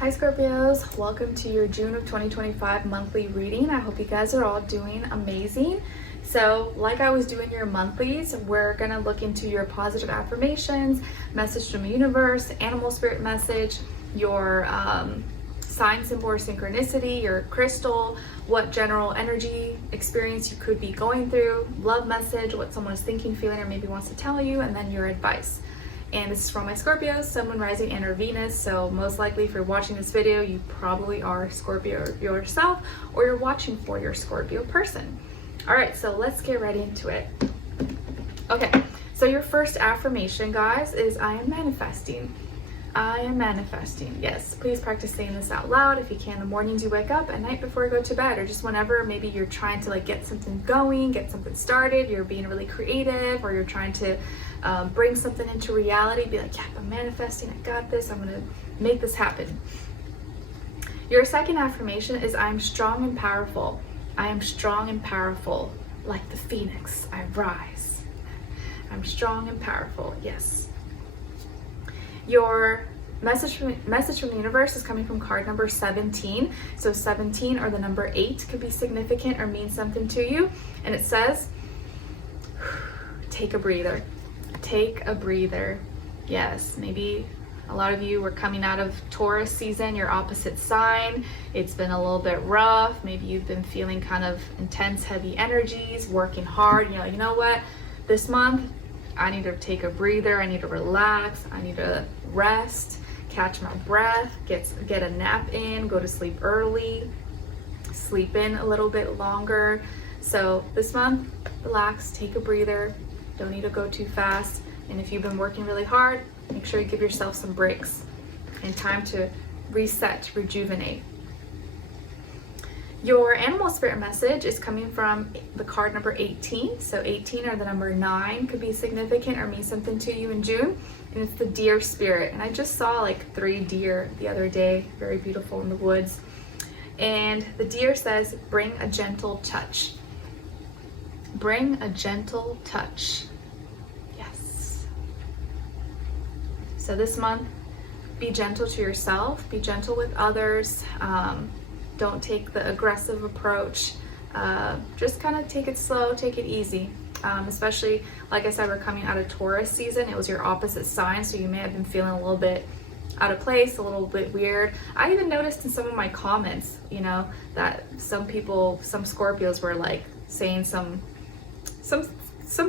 Hi Scorpios, welcome to your June of 2025 monthly reading. I hope you guys are all doing amazing. So like I was doing your monthlies, we're gonna look into your positive affirmations, message from the universe, animal spirit message, your sign, symbol, or synchronicity, your crystal, what general energy experience you could be going through, love message, what someone is thinking, feeling, or maybe wants to tell you, and then your advice. And this is for my Scorpios, Sun, Moon, Rising, and or Venus. So most likely if you're watching this video, you probably are Scorpio yourself, or you're watching for your Scorpio person. All right, so let's get right into it. Okay, so your first affirmation, guys, is I am manifesting. I am manifesting. Yes, please practice saying this out loud if you can. The mornings you wake up, at night before you go to bed, or just whenever maybe you're trying to like get something going, get something started, you're being really creative, or you're trying to bring something into reality. Be like, yeah, I'm manifesting, I got this, I'm gonna make this happen. Your second affirmation is I am strong and powerful. I am strong and powerful, like the phoenix, I rise. I'm strong and powerful, yes. Your message from the universe is coming from card number 17. So 17 or the number 8 could be significant or mean something to you. And it says, take a breather. Take a breather. Yes, maybe a lot of you were coming out of Taurus season, your opposite sign. It's been a little bit rough. Maybe you've been feeling kind of intense, heavy energies, working hard. You're like, you know what? This month, I need to take a breather. I need to relax. I need to rest, catch my breath, get a nap in, go to sleep early, sleep in a little bit longer. So this month, relax, take a breather. Don't need to go too fast. And if you've been working really hard, make sure you give yourself some breaks and time to reset, rejuvenate. Your animal spirit message is coming from the card number 18. So 18 or the number 9 could be significant or mean something to you in June. And it's the deer spirit. And I just saw like 3 deer the other day, very beautiful in the woods. And the deer says, bring a gentle touch. Bring a gentle touch. Yes. So this month, be gentle to yourself, be gentle with others. Don't take the aggressive approach. Just kind of take it slow, take it easy. Especially, like I said, we're coming out of Taurus season. It was your opposite sign, so you may have been feeling a little bit out of place, a little bit weird. I even noticed in some of my comments, you know, that some people, some Scorpios were like saying some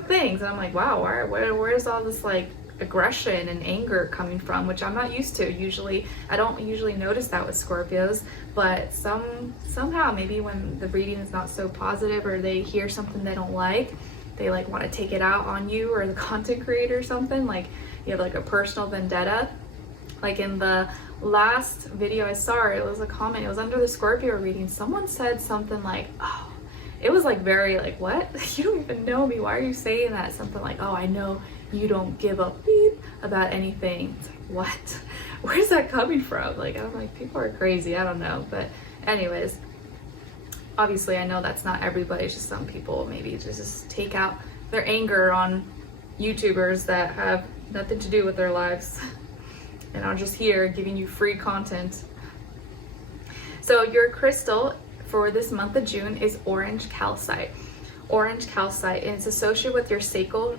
things, and I'm like, wow, where's all this like aggression and anger coming from, which I'm not used to. Usually I don't usually notice that with Scorpios, but somehow maybe when the reading is not so positive, or they hear something they don't like, they like want to take it out on you or the content creator or something, like you have like a personal vendetta. Like in the last video I saw, it was a comment, it was under the Scorpio reading, someone said something like, oh, it was like very like, what? You don't even know me, why are you saying that? Something like, oh, I know you don't give a beep about anything. It's like, what? Where's that coming from? Like, I'm like, people are crazy, I don't know. But anyways, obviously I know that's not everybody, it's just some people maybe just take out their anger on YouTubers that have nothing to do with their lives and are just here giving you free content. So your crystal for this month of June is orange calcite. Orange calcite, and it's associated with your sacral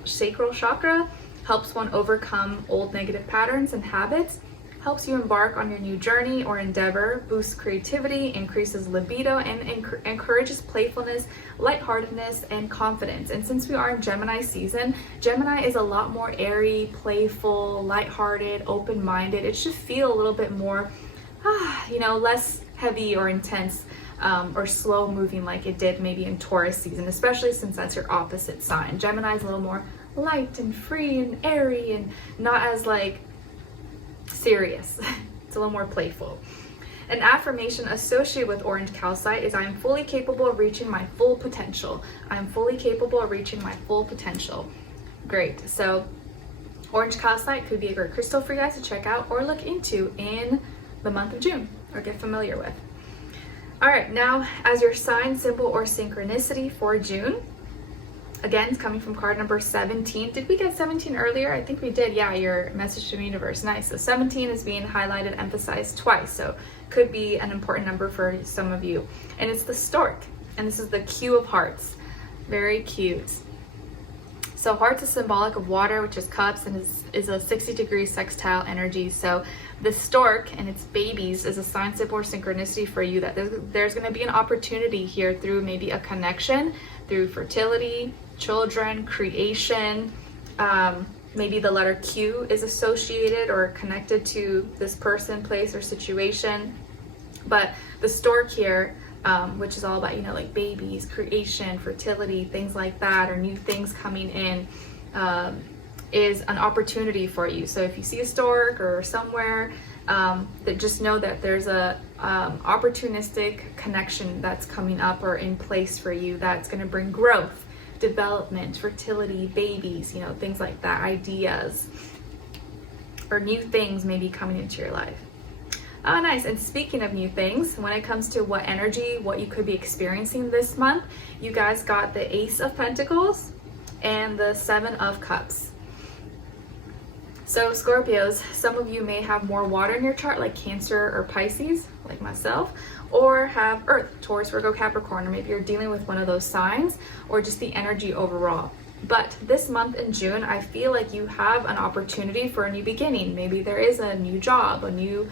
chakra, helps one overcome old negative patterns and habits, helps you embark on your new journey or endeavor, boosts creativity, increases libido, and encourages playfulness, lightheartedness, and confidence. And since we are in Gemini season, Gemini is a lot more airy, playful, lighthearted, open-minded. It should feel a little bit more, you know, less heavy or intense, or slow moving like it did maybe in Taurus season, especially since that's your opposite sign. Gemini is a little more light and free and airy and not as like serious. It's a little more playful. An affirmation associated with orange calcite is I am fully capable of reaching my full potential. I am fully capable of reaching my full potential. Great. So orange calcite could be a great crystal for you guys to check out or look into in the month of June or get familiar with. All right, now as your sign, symbol, or synchronicity for June, Again, it's coming from card number 17. Did we get 17 earlier? I think we did. Yeah, your message from the universe. Nice. So 17 is being highlighted, emphasized twice. So could be an important number for some of you. And it's the stork. And this is the Q of Hearts. Very cute. So hearts is symbolic of water, which is cups, and is a 60-degree sextile energy. So the stork and its babies is a sign, symbol, or synchronicity for you that there's going to be an opportunity here through maybe a connection, through fertility, children, creation. Maybe the letter Q is associated or connected to this person, place, or situation. But the stork here, which is all about, like babies, creation, fertility, things like that, or new things coming in, is an opportunity for you. So if you see a stork or somewhere, that just know that there's a opportunistic connection that's coming up or in place for you that's going to bring growth, development, fertility, babies, things like that, ideas, or new things maybe coming into your life. Oh, nice. And speaking of new things, when it comes to what you could be experiencing this month, you guys got the Ace of Pentacles and the Seven of Cups. So Scorpios, some of you may have more water in your chart, like Cancer or Pisces, like myself, or have Earth, Taurus, Virgo, Capricorn, or maybe you're dealing with one of those signs, or just the energy overall. But this month in June, I feel like you have an opportunity for a new beginning. Maybe there is a new job, a new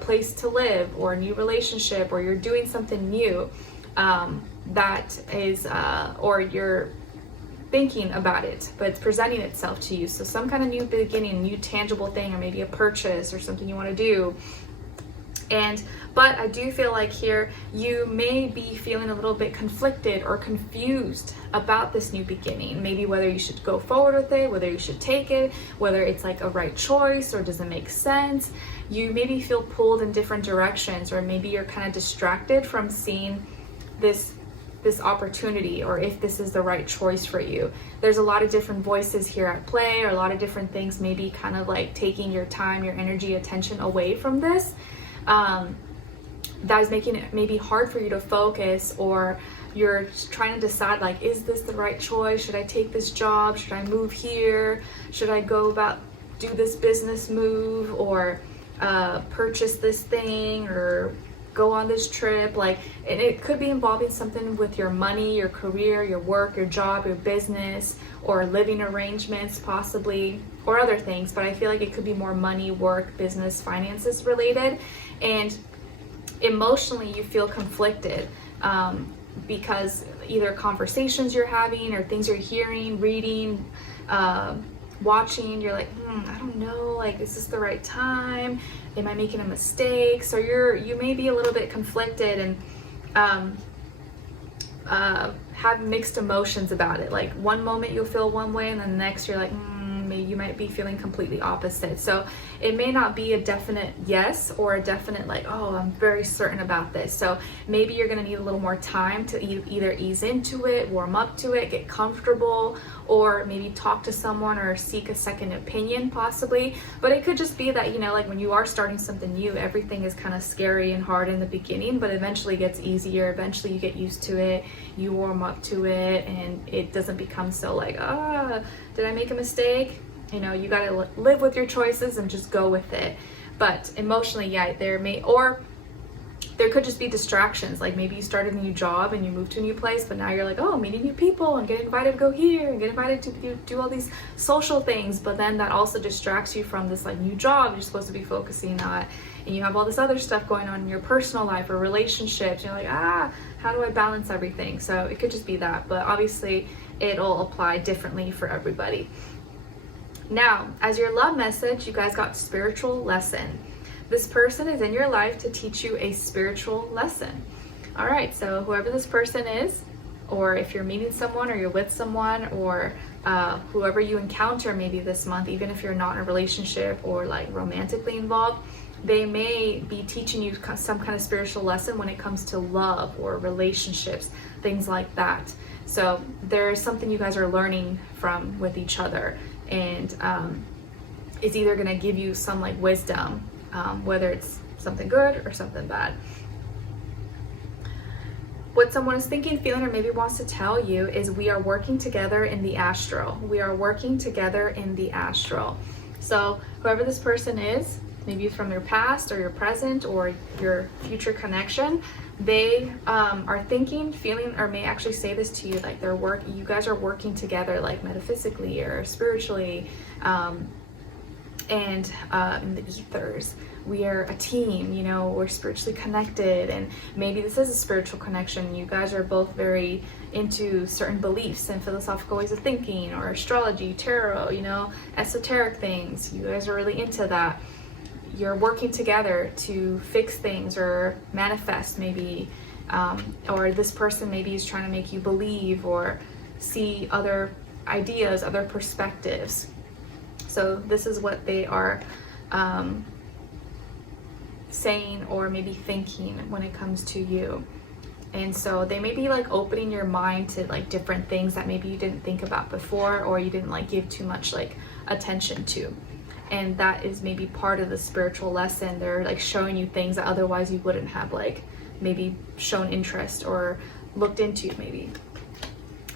place to live, or a new relationship, or you're doing something new that is, or you're thinking about it, but it's presenting itself to you. So some kind of new beginning, new tangible thing, or maybe a purchase or something you want to do. But I do feel like here you may be feeling a little bit conflicted or confused about this new beginning. Maybe whether you should go forward with it, whether you should take it, whether it's like a right choice or does it make sense. You maybe feel pulled in different directions, or maybe you're kind of distracted from seeing this opportunity, or if this is the right choice for you. There's a lot of different voices here at play, or a lot of different things maybe kind of like taking your time, your energy, attention away from this. That is making it maybe hard for you to focus, or you're trying to decide, like, is this the right choice? Should I take this job? Should I move here? Should I do this business move, or purchase this thing, or go on this trip? Like, and it could be involving something with your money, your career, your work, your job, your business, or living arrangements possibly, or other things. But I feel like it could be more money, work, business, finances related. And emotionally you feel conflicted because either conversations you're having or things you're hearing, reading, watching, you're like, I don't know, like, is this the right time? Am I making a mistake? So you may be a little bit conflicted and have mixed emotions about it. Like one moment you'll feel one way, and then the next you're like, maybe you might be feeling completely opposite. So it may not be a definite yes or a definite like, oh, I'm very certain about this. So maybe you're gonna need a little more time to either ease into it, warm up to it, get comfortable, or maybe talk to someone or seek a second opinion possibly. But it could just be that, like when you are starting something new, everything is kind of scary and hard in the beginning, but eventually gets easier. Eventually you get used to it, you warm up to it, and it doesn't become so like, did I make a mistake? You gotta live with your choices and just go with it. But emotionally, yeah, there could just be distractions. Like maybe you started a new job and you moved to a new place, but now you're like, oh, meeting new people and getting invited to go here and get invited to do all these social things. But then that also distracts you from this like new job you're supposed to be focusing on. And you have all this other stuff going on in your personal life or relationships. You're like, how do I balance everything? So it could just be that, but obviously it'll apply differently for everybody. Now, as your love message, you guys got spiritual lesson. This person is in your life to teach you a spiritual lesson. All right, so whoever this person is, or if you're meeting someone or you're with someone, or whoever you encounter maybe this month, even if you're not in a relationship or like romantically involved, they may be teaching you some kind of spiritual lesson when it comes to love or relationships, things like that. So there's something you guys are learning from with each other, and it's either going to give you some like wisdom, whether it's something good or something bad. what someone is thinking, feeling, or maybe wants to tell you is we are working together in the astral. We are working together in the astral. So whoever this person is, maybe from your past or your present or your future connection, they are thinking, feeling, or may actually say this to you, like you guys are working together, like metaphysically or spiritually, and in the ethers. We are a team, you know, we're spiritually connected, and maybe this is a spiritual connection. You guys are both very into certain beliefs and philosophical ways of thinking, or astrology, tarot, you know, esoteric things. You guys are really into that. You're working together to fix things or manifest, maybe, or this person maybe is trying to make you believe or see other ideas, other perspectives. So this is what they are saying or maybe thinking when it comes to you. And so they may be like opening your mind to like different things that maybe you didn't think about before, or you didn't like give too much like attention to. And that is maybe part of the spiritual lesson. They're like showing you things that otherwise you wouldn't have like maybe shown interest or looked into maybe.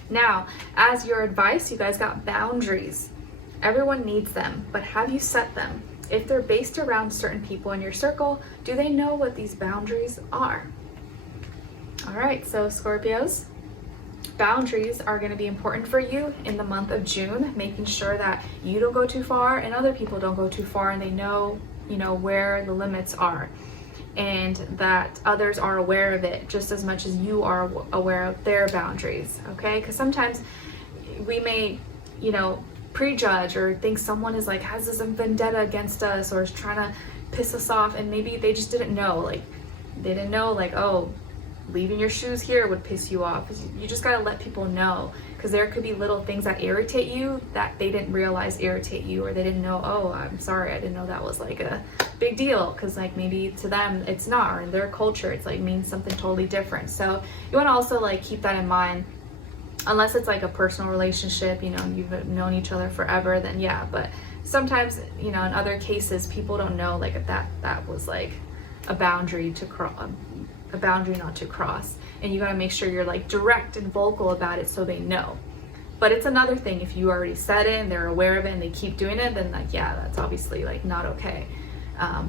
Now, as your advice, you guys got boundaries. Everyone needs them, but have you set them? If they're based around certain people in your circle, do they know what these boundaries are? All right, so Scorpios, boundaries are going to be important for you in the month of June, making sure that you don't go too far and other people don't go too far, and they know, you know, where the limits are, and that others are aware of it just as much as you are aware of their boundaries. Okay, because sometimes we may, you know, prejudge or think someone is like has this vendetta against us or is trying to piss us off, and maybe they just didn't know, like they didn't know, like, oh, leaving your shoes here would piss you off. You just gotta let people know, because there could be little things that irritate you that they didn't realize irritate you, or they didn't know, oh, I'm sorry, I didn't know that was like a big deal, because like maybe to them it's not, or in their culture it's like means something totally different. So you want to also like keep that in mind. Unless it's like a personal relationship, you know, you've known each other forever, then yeah. But sometimes, you know, in other cases, people don't know like if that was like a boundary to cross, a boundary not to cross, and you got to make sure you're like direct and vocal about it so they know. But it's another thing if you already said it and they're aware of it and they keep doing it, then like, yeah, that's obviously like not okay.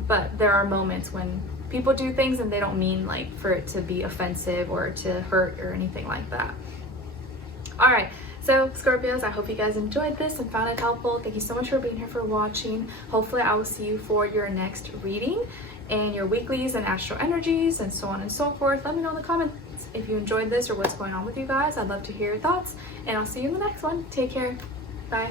But there are moments when people do things and they don't mean like for it to be offensive or to hurt or anything like that. All right, so Scorpios, I hope you guys enjoyed this and found it helpful. Thank you so much for being here, for watching. Hopefully I will see you for your next reading and your weeklies and astral energies and so on and so forth. Let me know in the comments if you enjoyed this or what's going on with you guys. I'd love to hear your thoughts, and I'll see you in the next one. Take care. Bye.